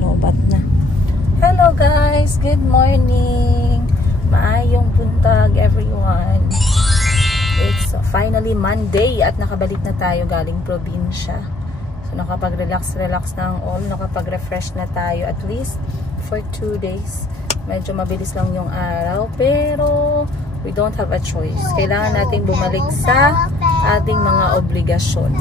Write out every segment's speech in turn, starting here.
Lobat na. Hello guys, good morning. Maayong buntag everyone. It's finally Monday at nakabalik na tayo galing probinsya. So nakapag-relax na ang all, nakapag-refresh na tayo at least for 2 days. Medyo mabilis lang yung araw pero we don't have a choice. Kailangan natin bumalik sa ating mga obligasyon.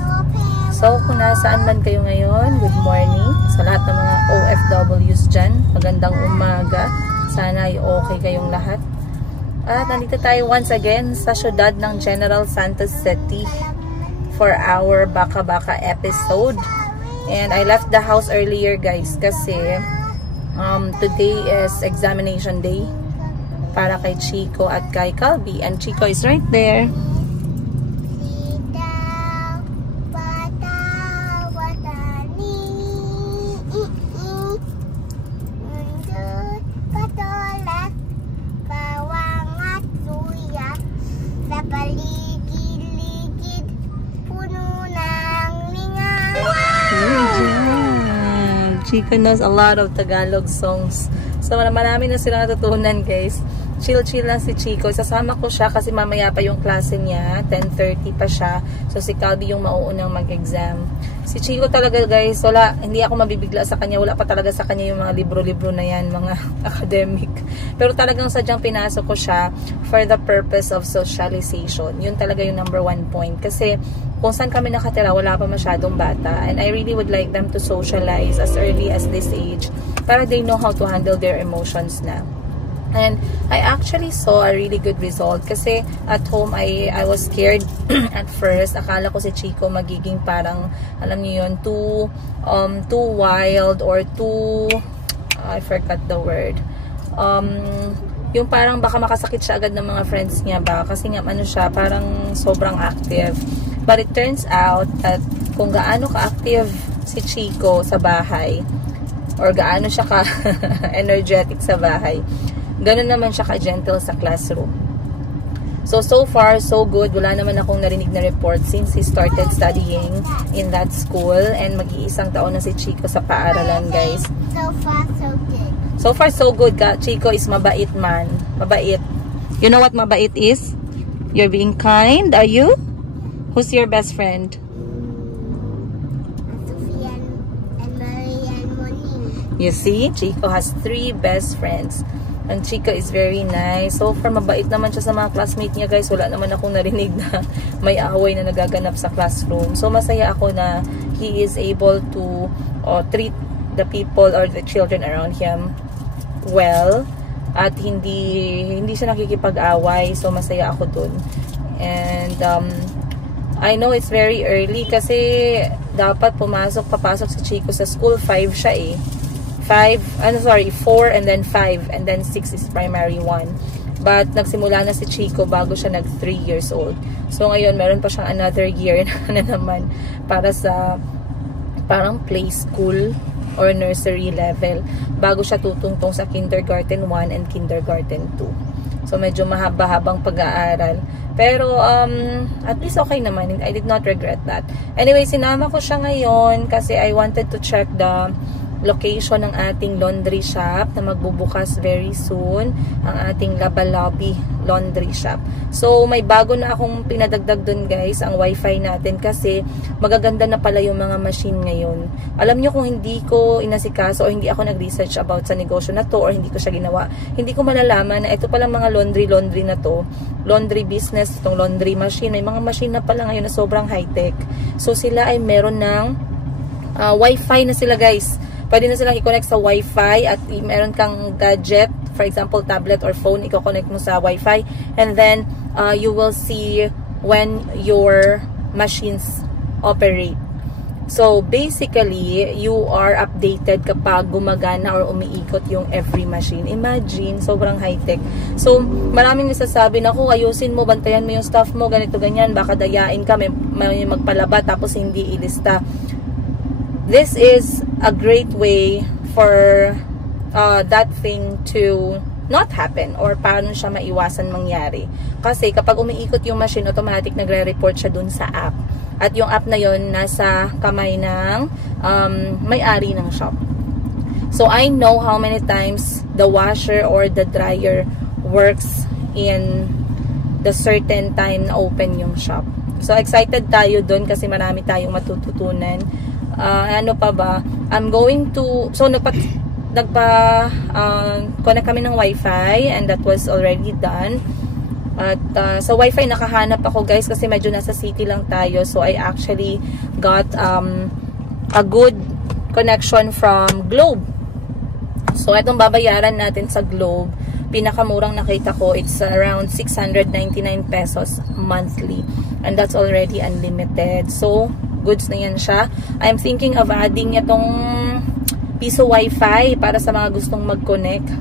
So, kung nasaan man kayo ngayon, good morning. Sa lahat ng mga OFWs dyan, magandang umaga. Sana ay okay kayong lahat. At nandito tayo once again sa syudad ng General Santos City for our Baka Baka episode. And I left the house earlier guys kasi today is examination day para kay Chico at kay Calby. And Chico is right there. Chico knows a lot of Tagalog songs. So, marami na sila natutunan, guys. Chill lang si Chico. Sasama ko siya kasi mamaya pa yung klase niya. 10:30 pa siya. So, si Calby yung mauunang mag-exam. Si Chico talaga, guys, wala, hindi ako mabibigla sa kanya. Wala pa talaga sa kanya yung mga libro-libro na yan, mga academic. Pero talagang sadyang pinasok ko siya for the purpose of socialization. Yun talaga yung #1 point. Kasi, kung saan kami nakatira, wala pa masyadong bata. And I really would like them to socialize as early as this age para they know how to handle their emotions na. And I actually saw a really good result kasi at home I was scared at first. Akala ko si Chico magiging parang, alam niyo yun, too wild or too, I forgot the word. Yung parang baka makasakit siya agad ng mga friends niya ba? Kasi nga ano siya, parang sobrang active. But it turns out that kung gaano ka-active si Chico sa bahay or gaano siya ka-energetic sa bahay, ganun naman siya ka-gentle sa classroom. So far, so good. Wala naman akong narinig na report since he started studying in that school. And mag-iisang taon na si Chico sa paaralan, guys. So far, so good. So far, so good. Chico is mabait man. Mabait. You know what mabait is? You're being kind, are you? Who's your best friend? Sophia and Maria and Monique. You see, Chico has 3 best friends. And Chico is very nice. So far, mabait naman siya sa mga classmate niya, guys. Wala naman akong narinig na may away na nagaganap sa classroom. So, masaya ako na he is able to treat the people or the children around him well. At hindi siya nakikipag-away. So, masaya ako dun. And, I know it's very early kasi dapat papasok si Chico sa school. 5 siya eh. 4 and then 5 and then 6 is primary 1. But nagsimula na si Chico bago siya nag 3 years old. So ngayon meron pa siyang another year na naman para sa parang play school or nursery level bago siya tutungtong sa kindergarten 1 and kindergarten 2. So medyo mahaba-habang pag-aaral. Pero at least okay naman. I did not regret that. Anyway, sinama ko siya ngayon kasi I wanted to check the location ng ating laundry shop na magbubukas very soon, ang ating Laba-Lobby laundry shop. So, may bago na akong pinadagdag dun, guys, ang wifi natin kasi magaganda na pala yung mga machine ngayon. Alam nyo, kung hindi ko inasikaso o hindi ako nag-research about sa negosyo na to or hindi ko siya ginawa, hindi ko malalaman na ito palang mga laundry na to, laundry business, itong laundry machine, may mga machine na pala ngayon na sobrang high-tech. So, sila ay meron ng wifi na sila, guys. Pwede na silang i-connect sa Wi-Fi at meron kang gadget, for example, tablet or phone, i-connect mo sa Wi-Fi. And then, you will see when your machines operate. So, basically, you are updated kapag gumagana or umiikot yung every machine. Imagine, sobrang high-tech. So, maraming nasasabi na kung ayusin mo, bantayan mo yung stuff mo, ganito, ganyan, baka dayain ka, may magpalaba tapos hindi ilista. This is a great way for that thing to not happen or paano siya maiwasan mangyari. Kasi kapag umiikot yung machine, automatic nagre-report siya dun sa app. At yung app na yon nasa kamay ng may-ari ng shop. So I know how many times the washer or the dryer works in the certain time na open yung shop. So excited tayo dun kasi marami tayong matututunan. Ano pa ba? I'm going to, so connect kami ng wifi and that was already done. At sa wifi nakahanap ako guys kasi medyo nasa city lang tayo, so I actually got a good connection from Globe. So itong babayaran natin sa Globe, pinakamurang nakita ko, it's around 699 pesos monthly and that's already unlimited. So goods na yan siya. I'm thinking of adding itong piso wifi para sa mga gustong mag-connect.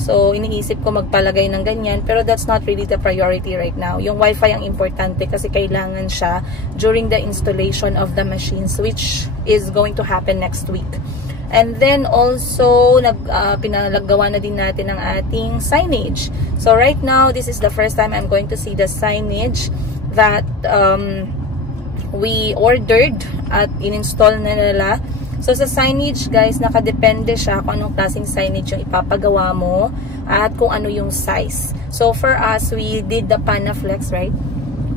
So iniisip ko magpalagay ng ganyan, pero that's not really the priority right now. Yung wifi ang importante kasi kailangan siya during the installation of the machines, which is going to happen next week. And then also pinalagawa na din natin ang ating signage. So right now this is the first time I'm going to see the signage that we ordered at in-install na nila. So, sa signage, guys, nakadepende siya kung anong klaseng signage yung ipapagawa mo at kung ano yung size. So, for us, we did the Panaflex, right?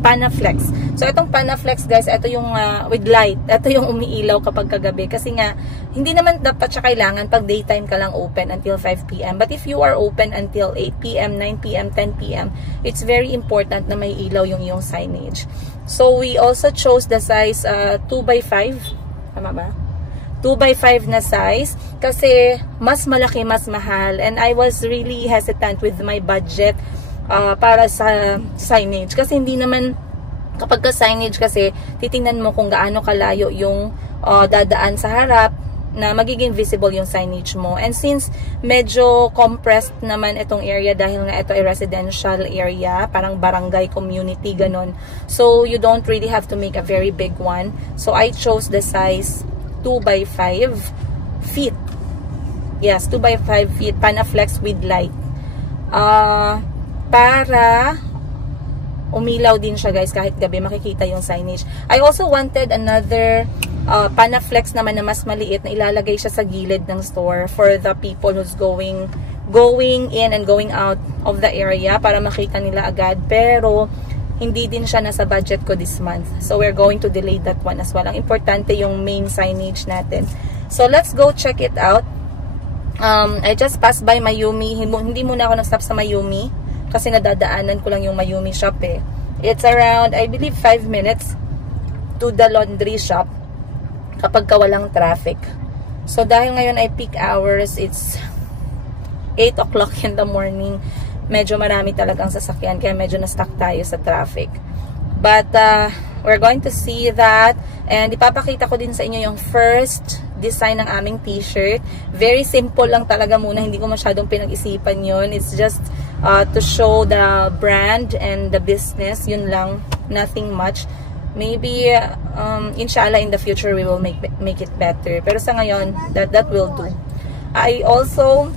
Panaflex. So, itong Panaflex, guys, ito yung with light. Ito yung umiilaw kapag kagabi. Kasi nga, hindi naman dapat siya kailangan pag daytime ka lang open until 5 p.m. But if you are open until 8 p.m., 9 p.m., 10 p.m., it's very important na may ilaw yung iyong signage. So, we also chose the size 2x5. Tama ba? 2x5 na size kasi mas malaki, mas mahal, and I was really hesitant with my budget para sa signage kasi hindi naman, kapag ka signage kasi titingnan mo kung gaano kalayo yung dadaan sa harap na magiging visible yung signage mo. And since medyo compressed naman itong area dahil nga ito ay residential area, parang barangay community ganon, so you don't really have to make a very big one. So I chose the size 2x5 feet. Yes, 2x5 feet Panaflex with light. Para umilaw din siya guys kahit gabi, makikita yung signage. I also wanted another Panaflex naman na mas maliit na ilalagay siya sa gilid ng store for the people who's going in and going out of the area para makita nila agad. Pero hindi din siya nasa budget ko this month. So, we're going to delay that one as well. Ang importante yung main signage natin. So, let's go check it out. I just passed by Mayumi. Hindi muna ako nag-stop sa Mayumi kasi nadadaanan ko lang yung Mayumi shop eh. It's around, I believe, 5 minutes to the laundry shop kapag ka walang traffic. So, dahil ngayon ay peak hours, it's 8 o'clock in the morning. Medyo marami talagang sasakyan kaya medyo na-stuck tayo sa traffic. But we're going to see that, and ipapakita ko din sa inyo yung first design ng aming t-shirt. Very simple lang talaga muna, hindi ko masyadong pinag-isipan yun. It's just to show the brand and the business, yun lang, nothing much. Maybe inshallah in the future we will make it better, pero sa ngayon that will do. I also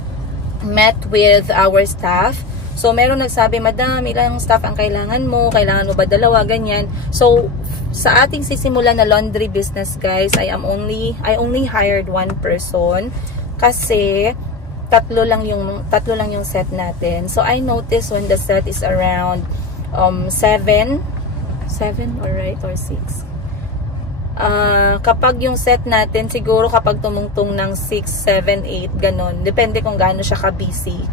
met with our staff. So, meron nagsabi, Madam, ilang staff ang kailangan mo? Kailangan mo ba dalawa? Ganyan. So, sa ating sisimula na laundry business, guys, I only hired one person kasi tatlo lang yung set natin. So, I noticed when the set is around 7 alright, or 6. Kapag yung set natin, siguro kapag tumungtong ng 6, 7, 8, ganon. Depende kung gaano siya ka-busy.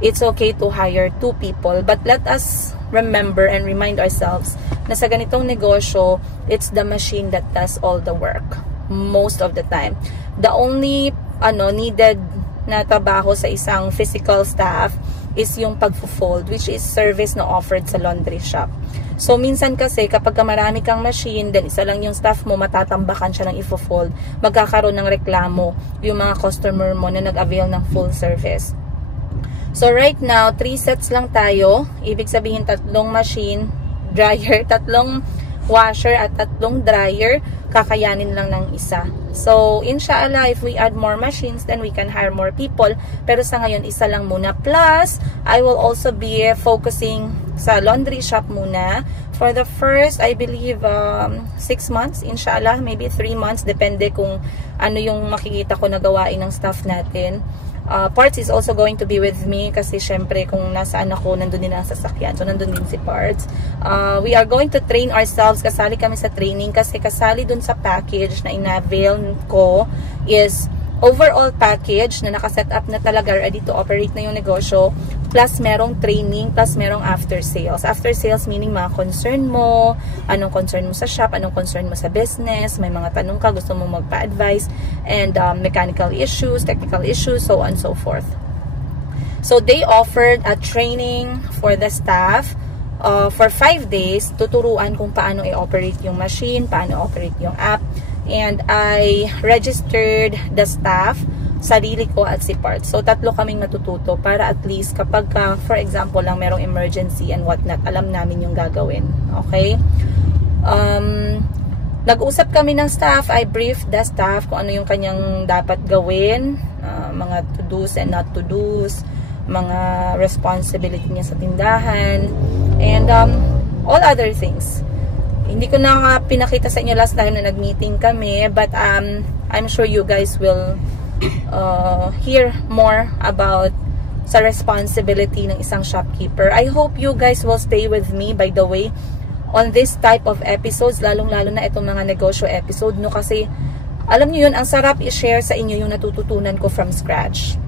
It's okay to hire 2 people. But let us remember and remind ourselves na sa ganitong negosyo, it's the machine that does all the work. Most of the time. The only needed na trabaho sa isang physical staff is yung pag-fold, which is service na offered sa laundry shop. So, minsan kasi, kapag marami kang machine, then isa lang yung staff mo, matatambakan siya ng ifo-fold, magkakaroon ng reklamo yung mga customer mo na nag-avail ng full service. So, right now, 3 sets lang tayo. Ibig sabihin, 3 machine, dryer, 3 washer at 3 dryer, kakayanin lang ng isa. So, inshallah, if we add more machines, then we can hire more people. Pero sa ngayon, isa lang muna. Plus, I will also be focusing sa laundry shop muna. For the first, I believe, 6 months, inshallah, maybe 3 months, depende kung ano yung makikita ko na gawain ng staff natin. Parts is also going to be with me kasi syempre kung nasaan ako, nandun din ang sasakyan. So, nandun din si Parts. We are going to train ourselves. Kasali kami sa training kasi kasali dun sa package na in-avail ko is overall package na nakaset up na talaga, ready to operate na yung negosyo, plus merong training, plus merong after sales. After sales meaning mga concern mo, anong concern mo sa shop, anong concern mo sa business, may mga tanong ka, gusto mo magpa-advise, and mechanical issues, technical issues, so on and so forth. So they offered a training for the staff for 5 days, tuturuan kung paano i-operate yung machine, paano operate yung app. And I registered the staff, sarili ko at si Parts. So, 3 kaming matututo para at least kapag, for example lang, merong emergency and whatnot, alam namin yung gagawin. Okay? Nag-usap kami ng staff. I briefed the staff kung ano yung kanyang dapat gawin, mga to-dos and not to-dos, mga responsibility niya sa tindahan, and all other things. Hindi ko na pinakita sa inyo last time na nag-meeting kami, but I'm sure you guys will hear more about sa responsibility ng isang shopkeeper. I hope you guys will stay with me, by the way, on this type of episodes, lalong-lalo na itong mga negosyo episode, no? Kasi, alam niyo yun, ang sarap i-share sa inyo yung natututunan ko from scratch.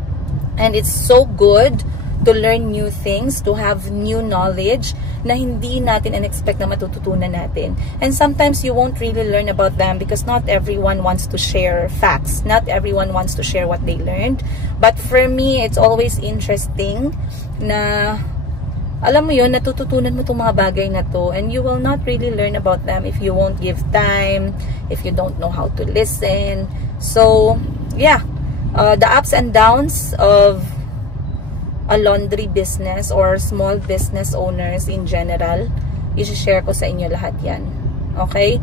And it's so good to learn new things, to have new knowledge na hindi natin in-expect na matututunan natin. And sometimes you won't really learn about them because not everyone wants to share facts. Not everyone wants to share what they learned. But for me, it's always interesting na, alam mo yun, natututunan mo itong mga bagay na to, and you will not really learn about them if you won't give time, if you don't know how to listen. So, yeah, the ups and downs of a laundry business or small business owners in general, i-share ko sa inyo lahat yan. Okay?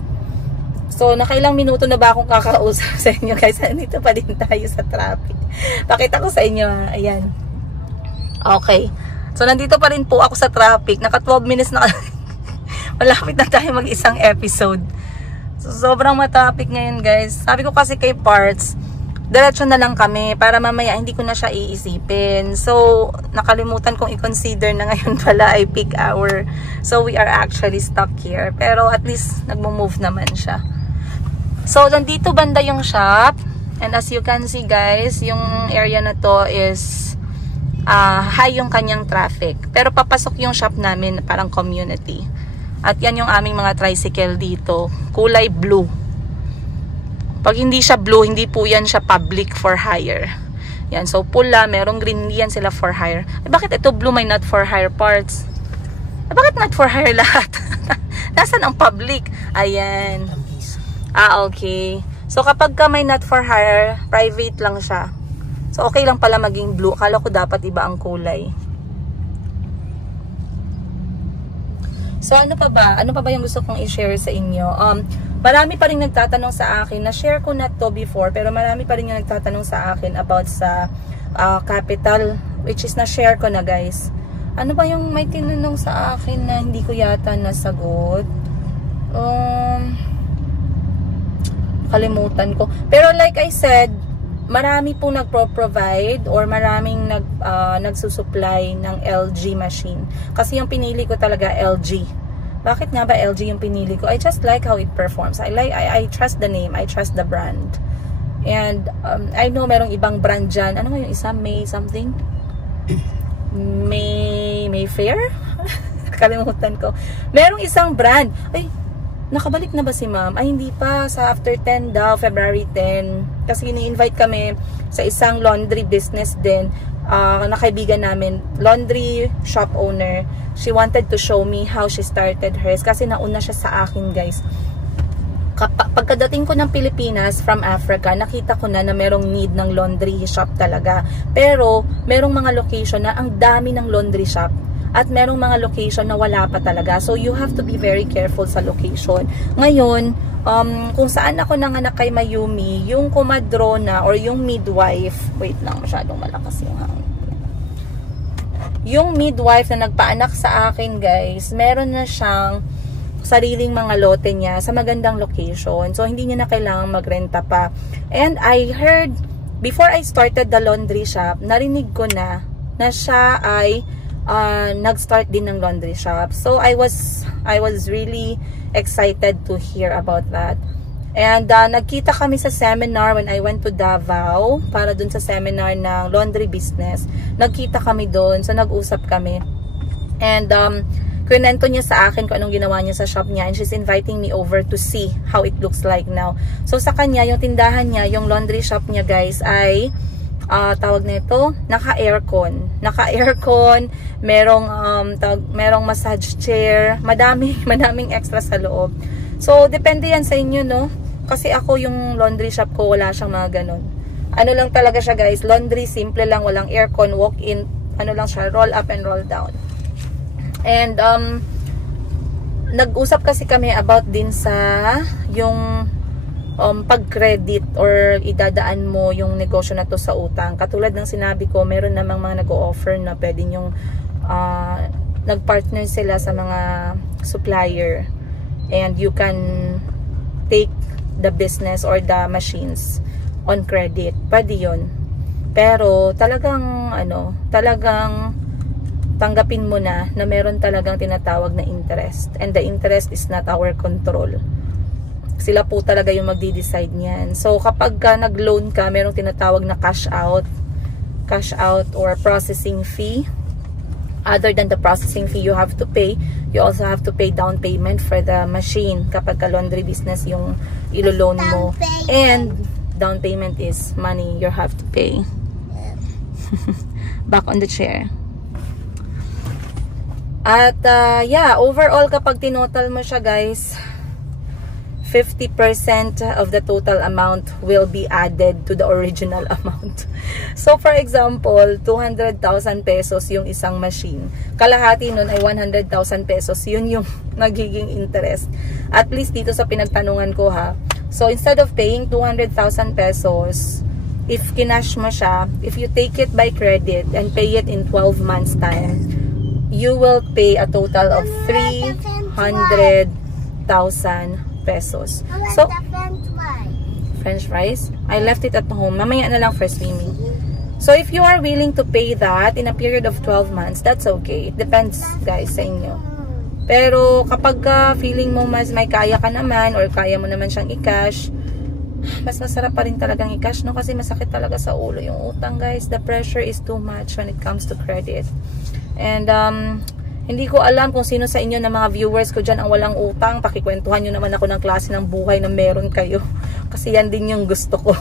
So, nakailang minuto na ba akong kakausap sa inyo, guys? Nandito pa din tayo sa traffic. Pakita ko sa inyo, ayan. Okay. So, nandito pa rin po ako sa traffic. Naka 12 minutes na. Malapit na tayo mag-isang episode. So, sobrang ma-traffic ngayon, guys. Sabi ko kasi kay Parts, diretso na lang kami para mamaya hindi ko na siya iisipin. So, nakalimutan kong i-consider na ngayon pala ay peak hour. So, we are actually stuck here. Pero at least, nagmo-move naman siya. So, nandito banda yung shop. And as you can see, guys, yung area na to is high yung kanyang traffic. Pero papasok yung shop namin parang community. At yan yung aming mga tricycle dito. Kulay blue. Pag hindi siya blue, hindi po yan siya public for hire. Yan, so pula, merong green, yan sila for hire. Eh, bakit ito blue may not for hire Parts? Eh, bakit not for hire lahat? Nasaan ang public? Ayan. Okay. So kapag ka may not for hire, private lang siya. So okay lang pala maging blue. Akala ko dapat iba ang kulay. So ano pa ba? Ano pa ba yung gusto kong i-share sa inyo? Marami pa rin nagtatanong sa akin, na-share ko na to before, pero marami pa rin yung nagtatanong sa akin about sa capital, which is na-share ko na, guys. Ano ba yung may tinanong sa akin na hindi ko yata nasagot? Kalimutan ko. Pero like I said, marami po nagpro-provide or maraming nagsusupply ng LG machine. Kasi yung pinili ko talaga LG. Bakit nga ba LG yung pinili ko? I just like how it performs. I trust the name. I trust the brand. And I know merong ibang brand dyan. Ano nga yung isa? May something? Mayfair? Kalimutan ko. Merong isang brand. Ay, nakabalik na ba si ma'am? Ay, hindi pa. Sa after 10 daw, February 10. Kasi ini-invite kami sa isang laundry business din. Na kaibigan namin, laundry shop owner. She wanted to show me how she started hers. Kasi nauna siya sa akin, guys. Pagkadating ko ng Pilipinas from Africa, nakita ko na merong need ng laundry shop talaga. Pero, merong mga location na ang dami ng laundry shop. at merong mga location na wala pa talaga. So, you have to be very careful sa location. Ngayon, kung saan ako nanganak kay Mayumi, yung kumadrona or yung midwife, wait lang, masyadong malakas yung hangin. Yung midwife na nagpaanak sa akin, guys, meron na siyang sariling mga lote niya sa magandang location. So, hindi niya na kailangang magrenta pa. And I heard, before I started the laundry shop, narinig ko na siya ay nag-start din ng laundry shop. So, I was really excited to hear about that. And nagkita kami sa seminar when I went to Davao para dun sa seminar ng laundry business. Nagkita kami dun, so nag-usap kami. And kwento niya sa akin kung anong ginawa niya sa shop niya, and she's inviting me over to see how it looks like now. So sa kanya, yung tindahan niya, yung laundry shop niya, guys, ay tawag nito, naka-aircon. Naka-aircon, merong massage chair, madaming extra sa loob. So, depende yan sa inyo, no? Kasi ako, yung laundry shop ko, wala siyang mga ganun. Ano lang talaga siya, guys, laundry, simple lang, walang aircon, walk-in, ano lang siya, roll up and roll down. And, nag-usap kasi kami about din sa yung pag-credit or idadaan mo yung negosyo na to sa utang. Katulad ng sinabi ko, meron namang mga nag-o-offer na pwede yung nag-partner sila sa mga supplier and you can take the business or the machines on credit. Pwede yun. Pero talagang talagang tanggapin mo na meron talagang tinatawag na interest, and the interest is not our control. Sila po talaga yung magdi-decide niyan. So, kapag nag-loan ka, merong tinatawag na cash out or processing fee. Other than the processing fee you have to pay, you also have to pay down payment for the machine kapag laundry business yung ilo-loan mo. And down payment is money you have to pay. Back on the chair. At yeah, overall kapag tinotal mo siya, guys, 50% of the total amount will be added to the original amount. So, for example, 200,000 pesos yung isang machine. Kalahati nun ay 100,000 pesos. Yun yung nagiging interest. At least dito sa pinagtanungan ko, ha. So, instead of paying 200,000 pesos, if kinash mo siya, if you take it by credit and pay it in 12 months time, you will pay a total of 300,000 pesos. So, French fries? I left it at home. Mamaya na lang for swimming. So, if you are willing to pay that in a period of 12 months, that's okay. It depends, guys, sa inyo. Pero, kapag feeling mo mas may kaya ka naman or kaya mo naman siyang i-cash, mas masarap pa rin talagang i-cash, no? Kasi masakit talaga sa ulo yung utang, guys. The pressure is too much when it comes to credit. And, hindi ko alam kung sino sa inyo na mga viewers ko dyan ang walang utang. Pakikwentuhan nyo naman ako ng klase ng buhay na meron kayo. Kasi yan din yung gusto ko.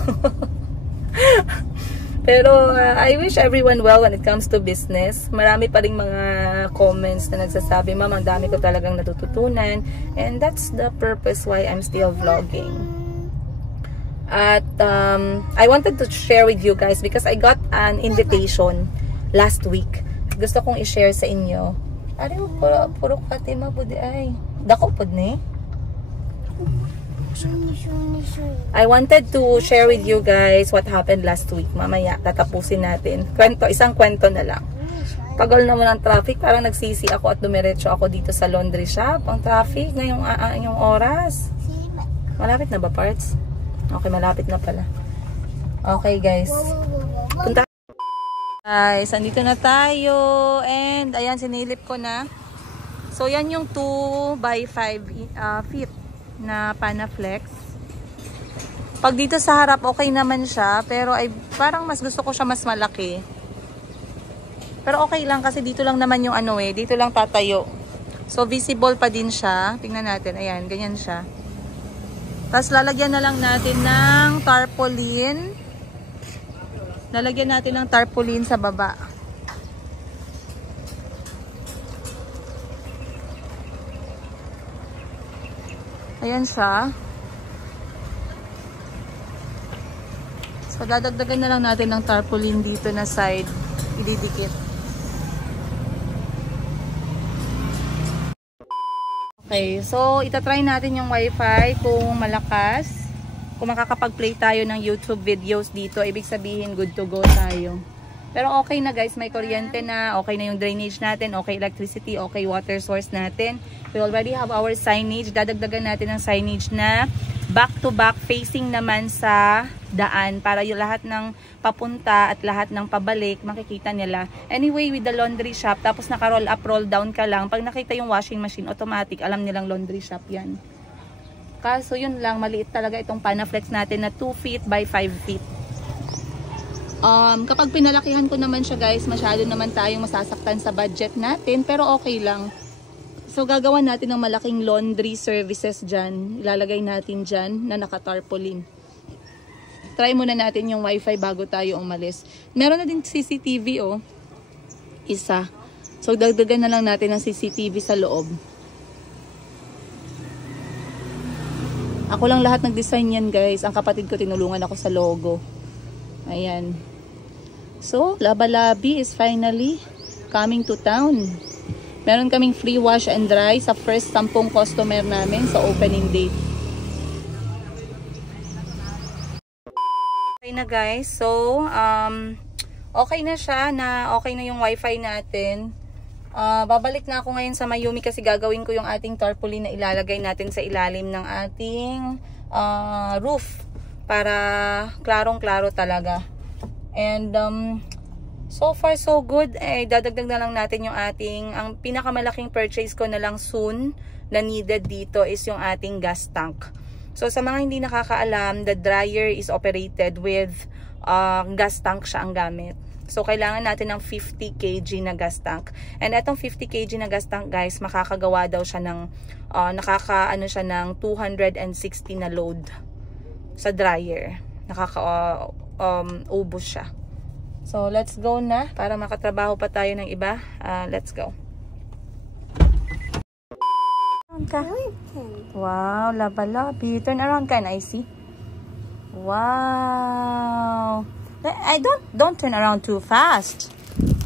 Pero I wish everyone well when it comes to business. Marami pa rin mga comments na nagsasabi, Ma'am, ang dami ko talagang natututunan. And that's the purpose why I'm still vlogging. At I wanted to share with you guys because I got an invitation last week. Gusto kong i-share sa inyo. Ari mo, puro katima po di ay. Dako po ni. I wanted to share with you guys what happened last week. Mamaya, tatapusin natin. Isang kwento na lang. Tagal naman ang traffic. Parang nagsisi ako at dumiretso ako dito sa laundry shop. Ang traffic ngayong oras. Malapit na ba, parts? Okay, malapit na pala. Okay, guys. Punta. Guys, andito na tayo. And, ayan, sinilip ko na. So, yan yung 2x5 feet na Panaflex. Pag dito sa harap, okay naman siya. Pero, ay, parang mas gusto ko siya mas malaki. Pero, okay lang kasi dito lang naman yung dito lang tatayo. So, visible pa din siya. Tingnan natin. Ayan, ganyan siya. Tapos, lalagyan na lang natin ng tarpaulin. Lalagyan natin ng tarpaulin sa baba. Ayan siya. So, dadagdagan na lang natin ng tarpaulin dito na side. Ididikit. Okay, so itatry natin yung wifi kung malakas. Kung makakapag-play tayo ng YouTube videos dito, ibig sabihin good to go tayo. Pero okay na guys, may kuryente na, okay na yung drainage natin, okay electricity, okay water source natin. We already have our signage. Dadagdagan natin ng signage na back to back facing naman sa daan para yung lahat ng papunta at lahat ng pabalik makikita nila. Anyway, with the laundry shop, tapos naka-roll up, roll down ka lang. Pag nakita yung washing machine, automatic, alam nilang laundry shop yan. Kaso yun lang, maliit talaga itong Panaflex natin na 2 feet by 5 feet. Kapag pinalakihan ko naman siya guys, masyado naman tayong masasaktan sa budget natin, pero okay lang. So gagawa natin ng malaking laundry services dyan. Ilalagay natin dyan na naka-tarpaulin. Try muna natin yung wifi bago tayo umalis. Meron na din CCTV oh. Isa. So dagdagan na lang natin ng CCTV sa loob. Ako lang lahat nag-design yan guys. Ang kapatid ko tinulungan ako sa logo. Ayan. So, Laba-Labi is finally coming to town. Meron kaming free wash and dry sa first 10 customer namin sa opening date. Okay na guys. So, okay na siya na okay na yung wifi natin. Babalik na ako ngayon sa Mayumi kasi gagawin ko yung ating tarpaulin na ilalagay natin sa ilalim ng ating roof para klarong-klaro talaga. And so far so good. Dadagdag na lang natin yung ang pinakamalaking purchase ko na lang soon na needed dito is yung ating gas tank. So sa mga hindi nakakaalam, the dryer is operated with gas tank siya ang gamit. So kailangan natin ng 50 kg na gas tank. And etong 50 kg na gas tank guys, makakagawa daw siya ng siya ng 260 na load sa dryer. Ubos siya. So, let's go na para makatrabaho pa tayo ng iba. Let's go. Wow, Laba-Labi. Turn around ka na, I see. Wow. Don't turn around too fast.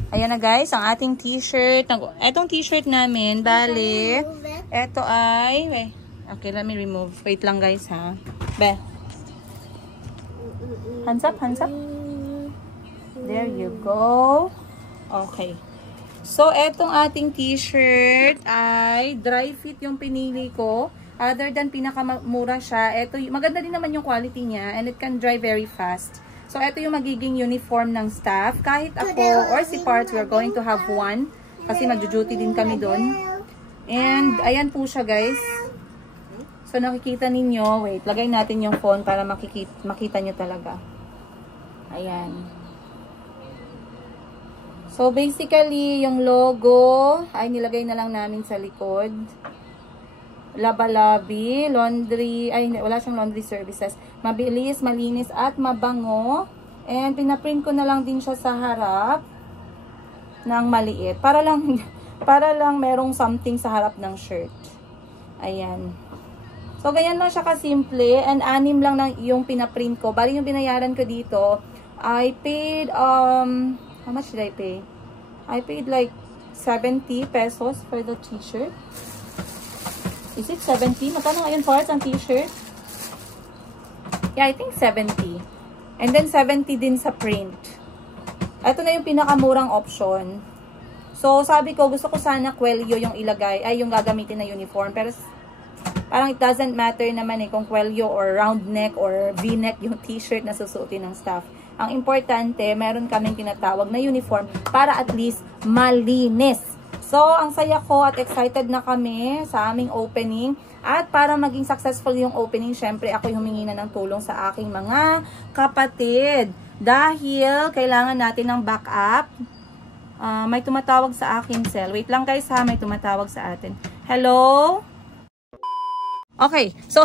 Ayan na guys, ang ating t-shirt. Etong t-shirt namin, bale. Eto ay, okay, let me remove. Wait lang guys ha. Be. Hands up, hands up. There you go. Okay. So, etong ating t-shirt ay dry fit yung pinili ko. Other than pinakamura siya, eto, maganda din naman yung quality niya and it can dry very fast. So, eto yung magiging uniform ng staff. Kahit ako or si Parts, we're going to have one. Kasi magjo-duty din kami doon. And, ayan po siya guys. So, nakikita ninyo. Wait, lagay natin yung phone para makita nyo talaga. Ayan. So, basically, yung logo ay nilagay na lang namin sa likod. Laba-Labi, laundry, ay wala siyang laundry services. Mabilis, malinis, at mabango. And, pinaprint ko na lang din siya sa harap ng maliit. Para lang merong something sa harap ng shirt. Ayan. So, ganyan lang siya kasimple. And, 6 lang yung pinaprint ko. Bali yung binayaran ko dito, I paid, how much did I pay? I paid like 70 pesos for the t-shirt. Is it 70? Magkano ngayon Parts ang t-shirt? Yeah, I think 70. And then 70 din sa print. Ito na yung pinakamurang option. So, sabi ko, gusto ko sana kwelyo yung ilagay, ay yung gagamitin na uniform. Pero parang it doesn't matter naman kung kwelyo or round neck or v-neck yung t-shirt na susuotin ng staff. Ang importante, meron kaming tinatawag na uniform para at least malinis. So, ang saya ko at excited na kami sa aming opening. At para maging successful yung opening, syempre ako humingi na ng tulong sa aking mga kapatid. Dahil kailangan natin ng backup. May tumatawag sa aking cell. Wait lang guys ha, may tumatawag sa atin. Hello? Okay, so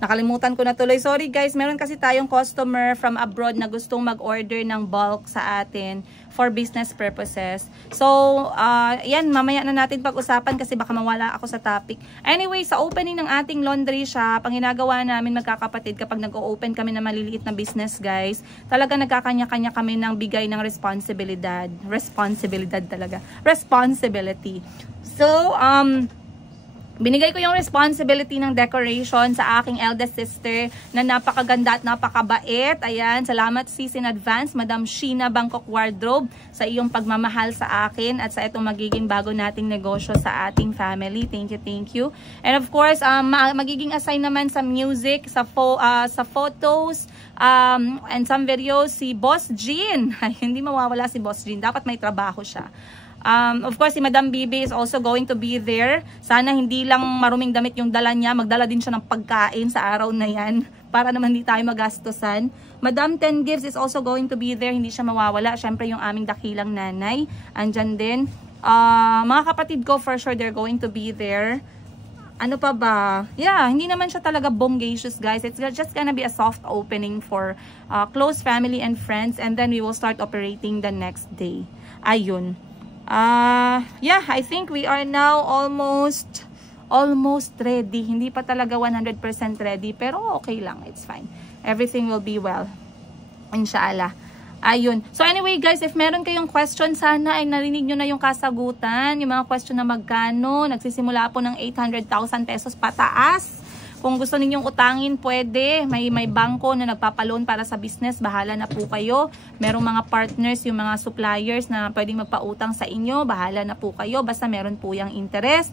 nakalimutan ko na tuloy. Sorry guys, meron kasi tayong customer from abroad na gustong mag-order ng bulk sa atin for business purposes. So, yan, mamaya na natin pag-usapan kasi baka mawala ako sa topic. Anyway, sa opening ng ating laundry shop, ang ginagawa namin magkakapatid kapag nag-o-open kami ng maliliit na business guys, talaga nagkakanya-kanya kami ng bigay ng responsibilidad. Responsibility. So, Binigay ko yung responsibility ng decoration sa aking eldest sister na napakaganda at napakabait. Ayan, salamat sis in advance, Madam Sheena Bangkok Wardrobe, sa iyong pagmamahal sa akin at sa itong magiging bago nating negosyo sa ating family. Thank you, thank you. And of course, magiging assign naman sa music, sa photos, and some videos si Boss Jean. Ay, hindi mawawala si Boss Jean. Dapat may trabaho siya. Of course, si Madam Bibi is also going to be there. Sana hindi lang maruming damit yung dala niya. Magdala din siya ng pagkain sa araw na yan para naman hindi tayo magastusan. Madam 10 Gives is also going to be there. Hindi siya mawawala. Syempre yung aming dakilang nanay andyan din. Mga kapatid ko, for sure they're going to be there. Ano pa ba? Yeah, hindi naman siya talaga bongacious, guys. It's just gonna be a soft opening for close family and friends, and then we will start operating the next day. Ayun. Yeah, I think we are now almost ready. Hindi pa talaga 100% ready, pero okay lang. It's fine. Everything will be well. Inshallah. Ayun. So anyway guys, if meron kayong question, sana ay narinig nyo na yung kasagutan. Yung mga question na magkano. Nagsisimula po ng 800,000 pesos pataas. Kung gusto ninyong utangin, pwede. May bangko na nagpapaloan para sa business. Bahala na po kayo. Merong mga partners, yung mga suppliers na pwedeng magpautang sa inyo. Bahala na po kayo. Basta meron po yung interest.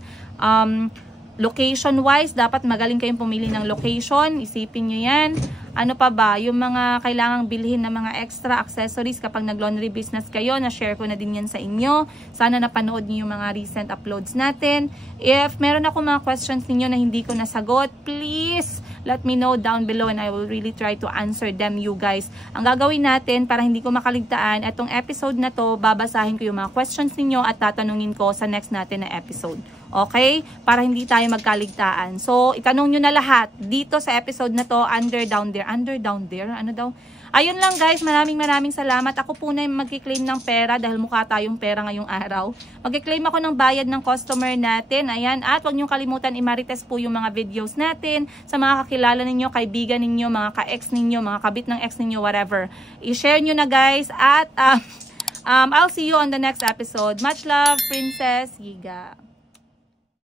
Location-wise, dapat magaling kayong pumili ng location. Isipin nyo yan. Ano pa ba? Yung mga kailangang bilhin na mga extra accessories kapag nag-laundry business kayo, na-share ko na din yan sa inyo. Sana napanood niyo yung mga recent uploads natin. If meron ako mga questions ninyo na hindi ko nasagot, please let me know down below and I will really try to answer them, you guys. Ang gagawin natin para hindi ko makaligtaan, itong episode na to, babasahin ko yung mga questions ninyo at tatanungin ko sa next natin na episode. Okay? Para hindi tayo magkaligtaan. So, itanong nyo na lahat dito sa episode na to, under, down there. Ano daw? Ayun lang guys, maraming salamat. Ako po na yung magkiklaim ng pera dahil mukha tayong pera ngayong araw. Magkiklaim ako ng bayad ng customer natin. Ayan. At huwag nyo kalimutan i-marites po yung mga videos natin sa mga kakilala ninyo, kaibigan ninyo, mga ka-ex ninyo, mga kabit ng ex ninyo, whatever. I-share nyo na guys. At I'll see you on the next episode. Much love, Princess Giga.